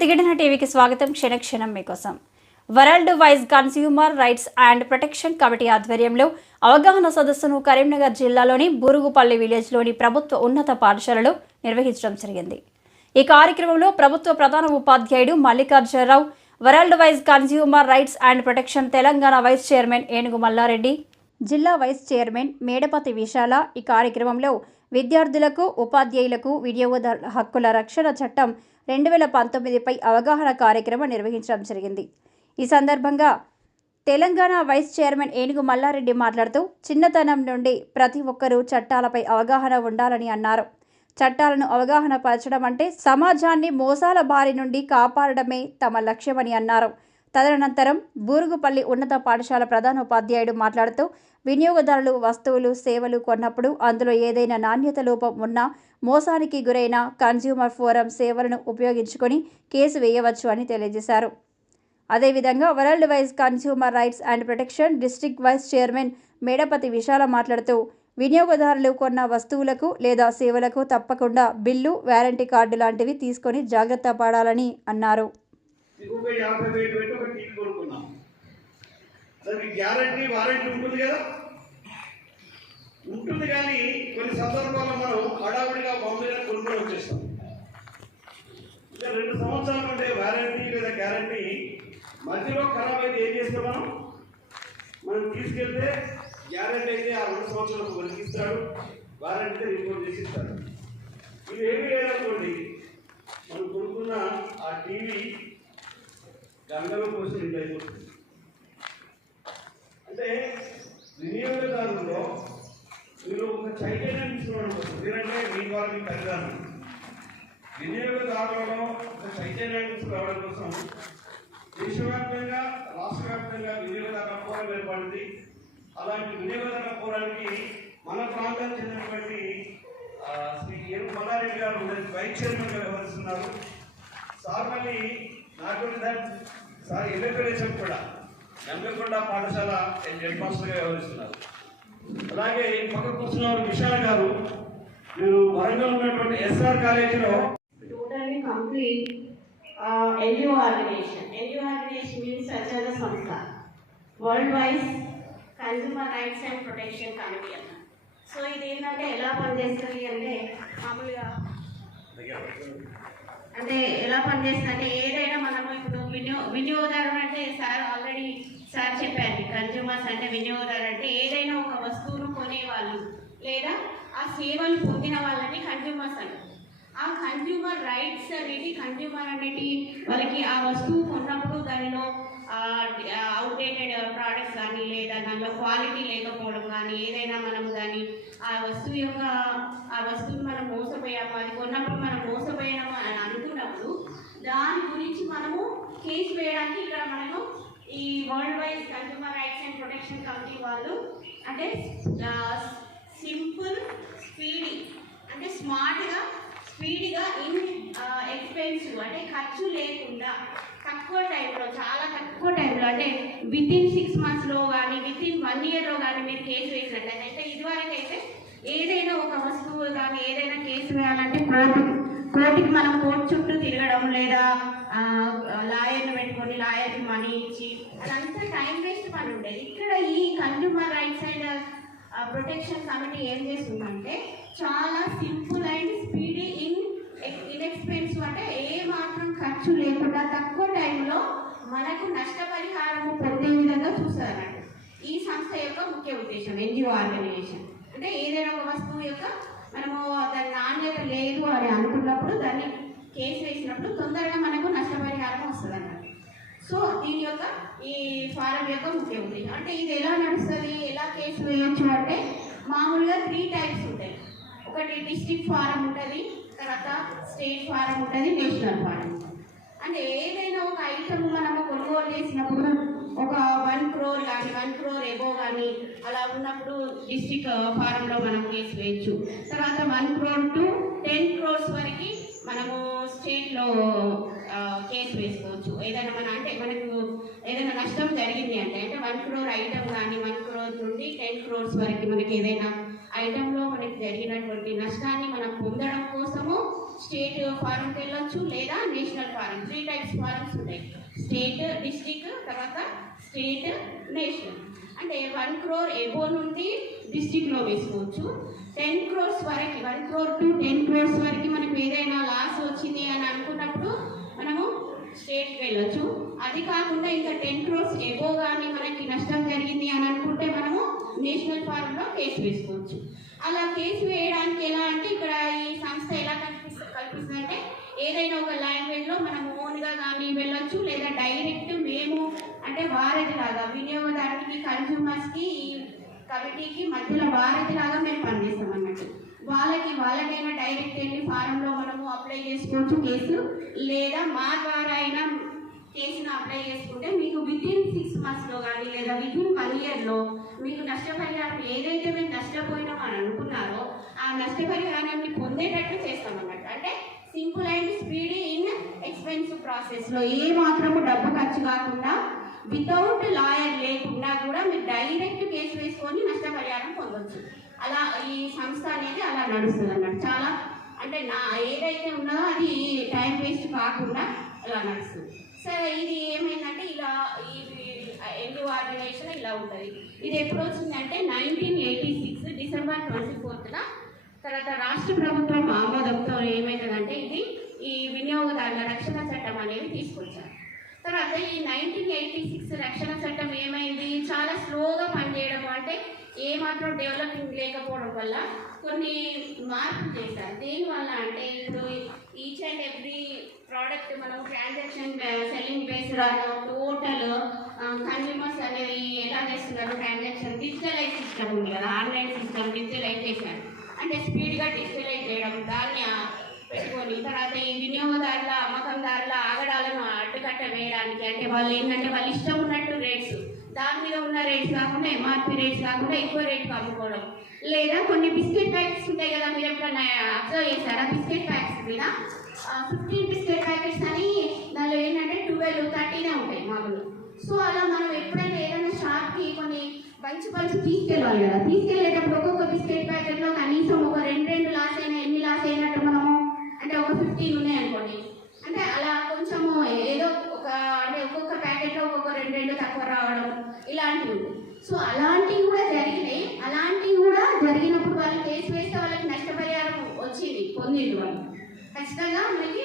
ప్రతిఘటన టీవీకి స్వాగతం. క్షణక్షణం మీకోసం. World wise consumer rights and protection committee ఆధ్వర్యంలో అవగాహన సదస్సును కరీంనగర్ జిల్లాలోని బూరుగుపల్లి విలేజ్లోని ప్రభుత్వ ఉన్నత పాఠశాలలో నిర్వహించడం జరిగింది. ఈ కార్యక్రమంలో ప్రభుత్వ ప్రధాన ఉపాధ్యాయుడు Mallikarjunarao, world wise consumer rights and protection Telangana vice chairman Enugu Mallareddy, జిల్లా వైస్ చైర్మన్ మేడపతి విశాల ఈ కార్యక్రమంలో విద్యార్థులకు, ఉపాధ్యాయులకు వినియోగదారుల హక్కుల రక్షణ చట్టం 2019పై అవగాహన కార్యక్రమం నిర్వహించడం జరిగింది. ఈ సందర్భంగా తెలంగాణ వైస్ చైర్మన్ ఏనుగు మల్లారెడ్డి మాట్లాడుతూ, చిన్నతనం నుండి ప్రతి ఒక్కరూ చట్టాలపై అవగాహన ఉండాలని అన్నారు. చట్టాలను అవగాహన పరచడం అంటే సమాజాన్ని మోసాల బారి నుండి కాపాడడమే తమ లక్ష్యమని అన్నారు. తదనంతరం బూరుగుపల్లి ఉన్నత పాఠశాల ప్రధానోపాధ్యాయుడు మాట్లాడుతూ, వినియోగదారులు వస్తువులు, సేవలు కొన్నప్పుడు అందులో ఏదైనా నాణ్యత లోపం ఉన్నా మోసానికి గురైన కన్స్యూమర్ ఫోరం సేవలను ఉపయోగించుకొని కేసు వేయవచ్చు అని తెలియజేశారు. అదేవిధంగా world wise consumer rights and protection district vice chairman Medapati Vishala మాట్లాడుతూ, వినియోగదారులు కొన్న వస్తువులకు లేదా సేవలకు తప్పకుండా బిల్లు, వారంటీ కార్డు లాంటివి తీసుకొని జాగ్రత్త పడాలని అన్నారు. గ్యారంటీ వారంటీ ఉంటుంది కదా, ఉంటుంది. కానీ కొన్ని సందర్భాల్లో మనం హడావుడిగా బొమ్మగా కొనుక్కొని వచ్చేస్తాం. ఇంకా 2 సంవత్సరాలు ఉండే వారంటీ లేదా గ్యారంటీ మధ్యలో ఖరాబ్ అయితే ఏం చేస్తాం? మనం తీసుకెళ్తే గ్యారంటీ అయితే ఆ 2 సంవత్సరాలకు వెలిగిస్తాడు, వారంటీ రిపోర్ట్ చేసి ఇస్తాడు. ఇది ఏమి లేదనుకోండి, మనం కొనుక్కున్న ఆ టీవీ గంగలో పోసి అయిపోతుంది. అంటే వినియోగదారుల్లో మీరు ఒక చైతన్యం తీసుకోవడం కోసం, ఎందుకంటే మీ ద్వారా మీకు తగ్గాను వినియోగదారులలో ఒక చైతన్యం తీసుకురావడం కోసం దేశవ్యాప్తంగా, రాష్ట్ర వ్యాప్తంగా వినియోగదారుల ఫోరం ఏర్పడింది. అలాంటి వినియోగదారుల ఫోరానికి మన ప్రాంతానికి చెందినటువంటి శ్రీ ఏనుగు మల్లారెడ్డి గారు వైస్ చైర్మన్గా వ్యవహరిస్తున్నారు. సార్ మళ్ళీ నాకు సార్ ఎల్ఎఫ్ఎల్హెచ్ఎం కూడా గంగకొండ పాఠశాల హెడ్ మాస్టర్గా వ్యవహరిస్తున్నారు. అలాగే పక్కకు కూర్చున్న విశాల్ గారు, మీరు వరంగల్ ఉన్నటువంటి ఎస్ఆర్ కాలేజీలో totally complete NGO organization. NGO organization means స్వచ్ఛంద సంస్థ. World wise consumer rights and protection committee అన్న. సో ఇది ఏంటంటే ఎలా పనిచేస్తుంది అంటే, మామూలుగా అంటే ఎలా పనిచేస్తుంది, ఏదైనా మనము ఇప్పుడు వినియోగదారు అంటే సార్ ఆల్రెడీ చెప్పారు. కన్స్యూమర్స్ అంటే వినియోగదారు అంటే ఏదైనా ఒక వస్తువును కొనేవాళ్ళు లేదా ఆ సేవలు పొందిన వాళ్ళని కన్స్యూమర్స్ అంటారు. ఆ కన్స్యూమర్ రైట్స్ అనేది, కన్స్యూమర్ అనేది వాళ్ళకి ఆ వస్తువు కొన్నప్పుడు దానిలో అవుట్డేటెడ్ ప్రోడక్ట్స్ కానీ లేదా దానిలో క్వాలిటీ లేకపోవడం కానీ, ఏదైనా మనం దాన్ని ఆ వస్తువుని మనం మోసపోయాము, అది కొన్నప్పుడు మనం మోసపోయాము అని అనుకున్నప్పుడు దాని గురించి మనము కేసు వేయడానికి ఇక్కడ మనము ఈ world wise consumer rights and protection committee వాళ్ళు అంటే సింపుల్, స్పీడీ అంటే స్పీడ్గా ఎక్స్పెన్సివ్ అంటే ఖర్చు లేకుండా తక్కువ టైంలో, చాలా తక్కువ టైంలో అంటే వితిన్ 6 monthsలో కానీ వితిన్ 1 yearలో కానీ మీరు కేసు వేసినట్లయితే, అంటే ఇదివరకు అయితే ఏదైనా ఒక వస్తువు కానీ ఏదైనా కేసు వేయాలంటే కోర్టుకి మనం కోర్టు చుట్టూ తిరగడం లేదా లాయర్ని పెట్టుకొని లాయర్కి మనీ ఇచ్చి అదంతా టైం వేస్ట్ పని ఉండేది. ఇక్కడ ఈ consumer rights and protection committee ఏం చేస్తుందంటే చాలా సింపుల్ అండ్ స్పీడీ, ఇన్ఎక్స్పెన్సివ్ అంటే ఏ మాత్రం ఖర్చు లేకుండా తక్కువ టైంలో మనకు నష్టపరిహారం పొందే విధంగా చూస్తారన్నట్టు. ఈ సంస్థ యొక్క ముఖ్య ఉద్దేశం ఎన్జిఓ ఆర్గనైజేషన్ అంటే ఏదైనా ఒక వస్తువు యొక్క మనము దాని నాణ్యత లేదు అని అనుకున్నప్పుడు దాన్ని కేసు వేసినప్పుడు తొందరగా మనకు నష్టపరిహారం వస్తుంది అన్నట్టు. సో దీని యొక్క ఈ ఫారం యొక్క ముఖ్య ఉద్దేశం అంటే ఇది ఎలా నడుస్తుంది, ఎలా కేసు వేయచ్చు అంటే మామూలుగా 3 types ఉంటాయి. ఒకటి డిస్ట్రిక్ట్ ఫారం ఉంటుంది, తర్వాత స్టేట్ ఫారం ఉంటుంది, నేషనల్ ఫారం ఉంటుంది. అంటే ఏదైనా ఒక ఐటమ్ మనము కొనుగోలు చేసినప్పుడు ఒక 1 crore కానీ 1 crore ఎబో కానీ అలా ఉన్నప్పుడు డిస్ట్రిక్ట్ ఫారంలో మనం కేసు వేయచ్చు. తర్వాత 1 crore to 10 crores వరకు మనము స్టేట్లో కేసు వేసుకోవచ్చు. ఏదైనా మనకు ఏదైనా నష్టం జరిగింది అంటే 1 crore ఐటమ్ కానీ 1 crore నుండి 10 crores వరకు మనకి ఏదైనా ఐటెంలో మనకి జరిగినటువంటి నష్టాన్ని మనం పొందడం కోసము స్టేట్ ఫారంకి వెళ్ళొచ్చు, లేదా నేషనల్ ఫారం. 3 types ఫారమ్స్ ఉంటాయి: స్టేట్, డిస్ట్రిక్ట్, తర్వాత స్టేట్, నేషనల్. అంటే 1 crore ఎబో నుండి డిస్ట్రిక్ట్లో వేసుకోవచ్చు. 10 crores వరకు, 1 crore to 10 crores వరకు మనకు ఏదైనా లాస్ వచ్చింది అని అనుకున్నప్పుడు మనము స్టేట్కి వెళ్ళొచ్చు. అది కాకుండా ఇంకా 10 crores ఎబో కానీ మనకి నష్టం జరిగింది అని అనుకుంటే మనము నేషనల్ ఫారంలో కేసు వేసుకోవచ్చు. అలా కేసు వేయడానికి ఎలా అంటే ఇక్కడ ఈ సంస్థ ఎలా కల్పిస్తుందంటే ఏదైనా ఒక లాంగ్వేజ్లో మనం ఓన్గా కానీ వెళ్ళొచ్చు, లేదా డైరెక్ట్ మేము అంటే వారధిలాగా వినియోగదారునికి, కన్స్యూమర్స్కి, ఈ కమిటీకి మధ్యలో వారధిలాగా మేము పనిచేస్తాం అన్నట్టు. వాళ్ళకైనా డైరెక్ట్ వెళ్ళి ఫారంలో మనము అప్లై చేసుకోవచ్చు కేసు, లేదా మా ద్వారా అయినా కేసును అప్లై చేసుకుంటే మీకు వితిన్ 6 monthsలో కానీ లేదా వితిన్ 1 yearలో మీకు నష్టపరిహారం ఏదైతే మేము నష్టపోయినాం అని అనుకున్నారో ఆ నష్టపరిహారాన్ని పొందేటట్టు చేస్తామన్నట్టు. అంటే simple and speedy in expensive ప్రాసెస్లో ఏ మాత్రము డబ్బు ఖర్చు కాకుండా, వితౌట్ లాయర్ లేకుండా కూడా మీరు డైరెక్ట్ కేసు వేసుకొని నష్టపరిహారం పొందవచ్చు. అలా ఈ సంస్థ అనేది అలా నడుస్తుంది అన్నట్టు. చాలా అంటే ఏదైతే ఉన్నదో అది టైం వేస్ట్ కాకుండా అలా నడుస్తుంది. సరే, ఇది ఏమైందంటే ఇలా ఈ ఎండు ఆర్గనైజేషన్ ఇలా ఉంటుంది. ఇది ఎప్పుడు వచ్చిందంటే 1986 December 24న తర్వాత రాష్ట్ర ప్రభుత్వం ఆమోదంతో ఏమైతుందంటే ఈ వినియోగదారుల రక్షణ చట్టం అనేది తీసుకొచ్చారు. తర్వాత ఈ 1986 రక్షణ చట్టం ఏమైంది, చాలా స్లోగా పనిచేయడం, అంటే ఏమాత్రం డెవలపింగ్ లేకపోవడం వల్ల కొన్ని మార్పులు చేశారు. దేనివల్ల అంటే ఇప్పుడు ఈచ్ అండ్ ఎవ్రీ ప్రోడక్ట్ మనం transaction selling based total consumers అనేది ఎలా చేస్తున్నారు, ట్రాన్సాక్షన్ డిజిటలైజ్ సిస్టమ్ ఉంది కదా, ఆన్లైన్ సిస్టమ్ డిజిటలైజ్ చేశారు. అంటే స్పీడ్గా డిజిటలైజ్ చేయడం, దాన్ని పెట్టుకొని తర్వాత ఈ వినియోగదారుల, అమ్మకందారుల ఆగడాలను అడ్డుకట్ట వేయడానికి, అంటే వాళ్ళు ఏంటంటే వాళ్ళు ఇష్టం ఉన్నట్టు రేట్స్, దాని మీద ఉన్న రేట్స్ కాకుండా ఎంఆర్పి రేట్స్ కాకుండా ఎక్కువ రేట్కి అమ్ముకోవడం, లేదా కొన్ని బిస్కెట్ ప్యాకెట్స్ ఉంటాయి కదా, మీరు ఎప్పుడన్నా అబ్జర్వ్ చేశారా? బిస్కెట్ ప్యాకెట్స్ మీద 15 బిస్కెట్ ప్యాకెట్స్ అని దానిలో ఏంటంటే 12, 13 ఉంటాయి మామూలు. సో అలా మనం ఎప్పుడైనా ఏదైనా షాప్కి కొన్ని పంచి తీసుకెళ్ళాలి కదా, తీసుకెళ్ళేటప్పుడు ఒక్కొక్క బిస్కెట్ ప్యాకెట్లో కనీసం ఒక 2 లాస్ అయినా, ఎన్ని లాస్ అయినట్టు మనము అంటే ఒక 15 ఉన్నాయి అనుకోండి, అంటే అలా కొంచెము ఏదో అంటే ఒక్కొక్క ప్యాకెట్లో ఒక్కొక్క 2 తక్కువ రావడం ఇలాంటివి ఉంది. సో అలాంటివి కూడా జరిగినాయి. అలాంటివి కూడా జరిగినప్పుడు వాళ్ళు కేసు వేస్తే వాళ్ళకి నష్టపరిహారం వచ్చింది, పొందింది వాళ్ళు. ఖచ్చితంగా మనకి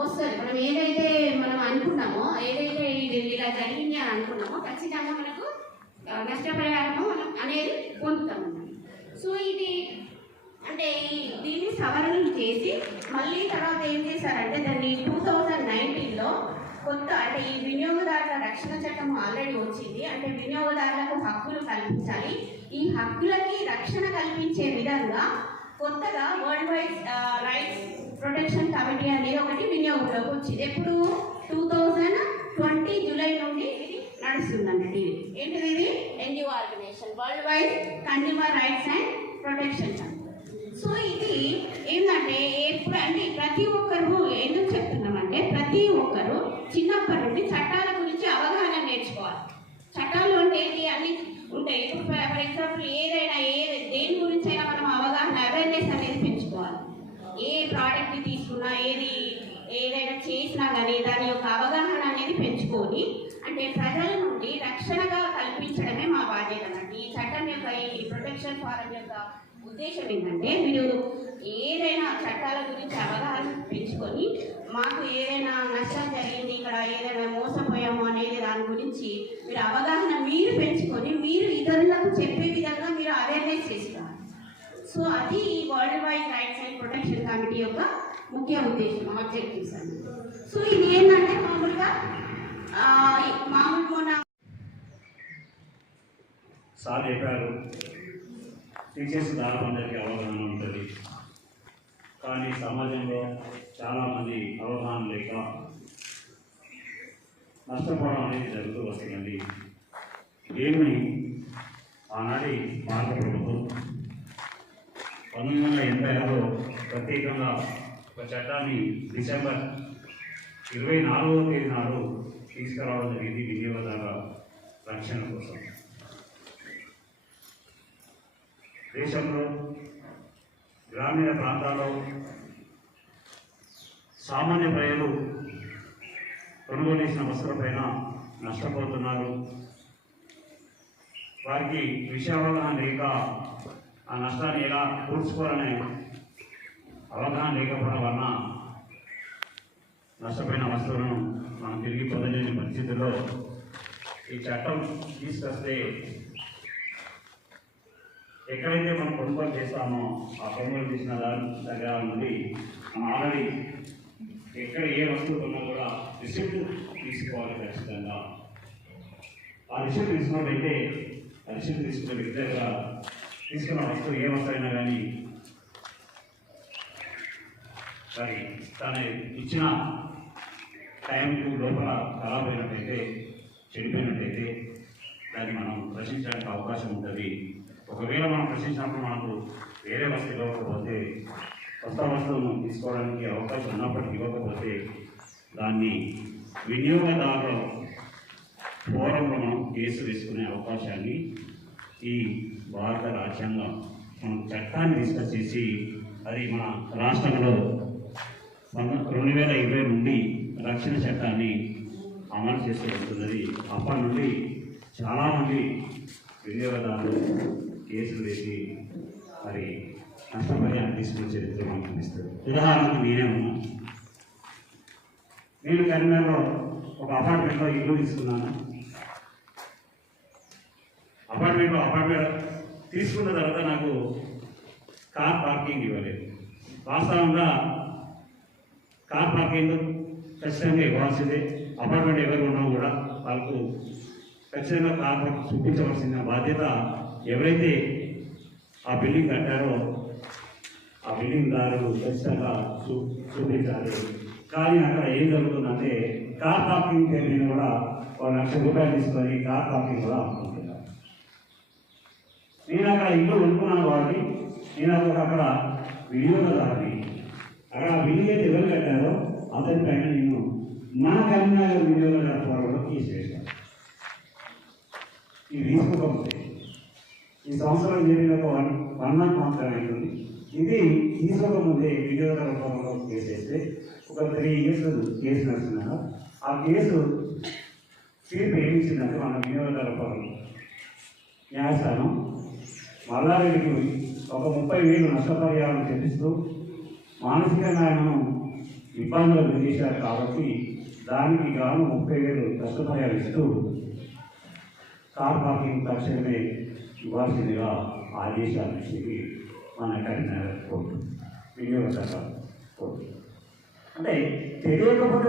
వస్తుంది. మనం ఏదైతే మనం అనుకున్నామో, ఏదైతే ఇది ఇలా జరిగింది అని అనుకున్నామో ఖచ్చితంగా మనకు నష్టపరిహారము మనం అనేది పొందుతామన్నమాట. సో ఇది అంటే దీన్ని సవరణలు చేసి మళ్ళీ తర్వాత ఏం చేశారంటే దాన్ని 2019లో కొత్త, అంటే ఈ వినియోగదారుల రక్షణ చట్టం ఆల్రెడీ వచ్చింది. అంటే వినియోగదారులకు హక్కులు కల్పించాలి. ఈ హక్కులకి రక్షణ కల్పించే విధంగా కొత్తగా world wide rights protection committee అనేది ఒకటి వినియోగంలోకి వచ్చింది. ఎప్పుడు 2020 జూలై నుండి ఇది నడుస్తుందండి. ఏంటిది? ఇది NGO organization, world wide consumer rights and protection committee. So ఇది ఏంటంటే ఎప్పుడు అంటే ప్రతి ఒక్కరు ఎందుకు చెప్తున్నామంటే ప్రతి ఒక్కరు చిన్నప్పటి నుండి చట్టాల గురించి అవగాహన నేర్చుకోవాలి. చట్టాలు అంటే ఏంటి అన్ని ఉంటాయి. ఇప్పుడు ఫర్ ఎగ్జాంపుల్ ఏదైనా దేని గురించి అయినా మనం అవగాహన, అవేర్నెస్ అనేది పెంచుకోవాలి. ఏ ప్రోడక్ట్ తీసుకున్నా, ఏదైనా చేసినా కానీ దాని యొక్క అవగాహన అనేది పెంచుకొని అంటే ప్రజల నుండి రక్షణగా కల్పించడమే మా బాధ్యత అన్నట్టు. ఈ చట్టం యొక్క ఈ ప్రొటెక్షన్ ఫారం యొక్క ఉద్దేశం ఏంటంటే మీరు ఏదైనా చట్టాల గురించి అవగాహన పెంచుకొని మాకు ఏదైనా నష్టం జరిగింది, ఇక్కడ ఏదైనా మోసపోయాము అనేది దాని గురించి మీరు అవగాహన మీరు పెంచుకొని మీరు ఇతరులకు చెప్పే విధంగా మీరు అవేర్నెస్ చేసుకోవాలి. సో అది ఈ world wide rights and protection committee యొక్క ముఖ్య ఉద్దేశం, ఆబ్జెక్టివ్స్ అండి. సో ఇది ఏంటంటే మామూలుగా సార్ చెప్పారు, టీచర్స్ దాదాపు అందరికీ అవగాహన ఉంటుంది. కానీ సమాజంలో చాలామంది అవగాహన లేక నష్టపోవడం అనేది జరుగుతూ వస్తుందండి. ఏమని ఆనాటి భారత ప్రభుత్వం 1986లో ప్రత్యేకంగా ఒక చట్టాన్ని December 24వ తేదీ నాడు తీసుకురావడం జరిగింది వినియోగదారుల రక్షణ కోసం. దేశంలో గ్రామీణ ప్రాంతాల్లో సామాన్య ప్రజలు కొనుగోలు చేసిన వస్తువులపైన నష్టపోతున్నారు. వారికి విషయ అవగాహన లేక ఆ నష్టాన్ని ఎలా పూడ్చుకోవాలనే అవగాహన లేకపోవడం వలన నష్టపోయిన వస్తువులను మనం తిరిగి పొందలేని పరిస్థితుల్లో ఈ చట్టం తీసుకొస్తే ఎక్కడైతే మనం కొనుగోలు చేస్తామో ఆ కొనుగోలు చేసిన దాని దగ్గర నుండి మనం ఆల్రెడీ ఎక్కడ ఏ వస్తువు కొన్నా కూడా రిసిప్ట్ తీసుకోవాలి ఖచ్చితంగా. ఆ రిసిప్ట్ తీసుకున్నట్లయితే ఆ రిసిప్ట్ తీసుకున్న వ్యక్తి దగ్గర తీసుకున్న వస్తువు ఏ వస్తువు అయినా కానీ మరి తను ఇచ్చిన టైంకు లోపల ఖరాబ్ అయినట్టయితే, చెడిపోయినట్టయితే దాన్ని మనం ప్రశ్నించడానికి అవకాశం ఉంటుంది. ఒకవేళ మనం ప్రశ్నించినప్పుడు మనకు వేరే వస్తువు ఇవ్వకపోతే, కొత్త వస్తువును తీసుకోవడానికి అవకాశం ఉన్నప్పటికీ ఇవ్వకపోతే దాన్ని వినియోగదారుల ఫోరంలో మనం కేసు వేసుకునే అవకాశాన్ని ఈ భారత రాజ్యాంగం మనం చట్టాన్ని తీసుకొచ్చేసి అది మన రాష్ట్రంలో 2020 నుండి రక్షణ చట్టాన్ని అమలు చేస్తూ ఉంటున్నది. అప్పటి నుండి చాలామంది వినియోగదారులు కేసులు వేసి మరి నష్టపరిహారం తీసుకునే చరిత్ర మనకు కనిపిస్తుంది. ఉదాహరణకు నేనే ఉన్నాను. నేను కరీంనగర్లో ఒక అపార్ట్మెంట్లో ఇల్లు తీసుకున్నాను. అపార్ట్మెంట్ తీసుకున్న తర్వాత నాకు కార్ పార్కింగ్ ఇవ్వలేదు. వాస్తవంగా కార్ పార్కింగ్ ఖచ్చితంగా ఇవ్వాల్సిందే. అపార్ట్మెంట్ ఎవరు ఉన్నా కూడా వాళ్ళకు ఖచ్చితంగా కార్ పార్కింగ్ చూపించవలసిన బాధ్యత ఎవరైతే ఆ బిల్డింగ్ కట్టారో ఆ బిల్డింగ్ దారు ఖచ్చితంగా చూపించాలి. కానీ అక్కడ ఏం జరుగుతుందంటే కార్ పార్కింగ్ పేరు కూడా 1 లక్ష రూపాయలు తీసుకొని కార్ పార్కింగ్ కూడా అమ్ముకుంటున్నారు. నేను అక్కడ ఇల్లు కొనుక్కున్నాను కాబట్టి నేను అక్కడ వినియోగదారుని అక్కడ బిల్డింగ్ అయితే ఎవరు కట్టారో అతని పైన నేను నా కరీంనగర్ వినియోగదారు ఫోరంలో కేసు వేశాను. ఇది తీసుకోకపోతే ఈ సంవత్సరం జరిగిన ఒక 1 మంత్ మాత్రమే అవుతుంది. ఇది తీసుకోకముందే వినియోగదారుల ఫోరంలో కేసు వేస్తే ఒక 3 years కేసు నడుస్తున్నారు. ఆ కేసు తీర్పు ఏమిచ్చిందంటే మన వినియోగదారుల ఫోరం న్యాయస్థానం మల్లారెడ్డికి ఒక 30,000 నష్టపరిహారం చెల్లిస్తూ మానసికంగా ఆయనను ఇబ్బందులు చేశారు కాబట్టి దానికి గాను 30,000 నష్టపరిహారం ఇస్తూ కార్ పార్కింగ్ తక్షణమే ఇవ్వాల్సిందిగా ఆదేశాలు ఇచ్చింది మన కరీంనగర్ కోర్టు, వినియోగదారుల కోర్టు. అంటే తెలియకపోతే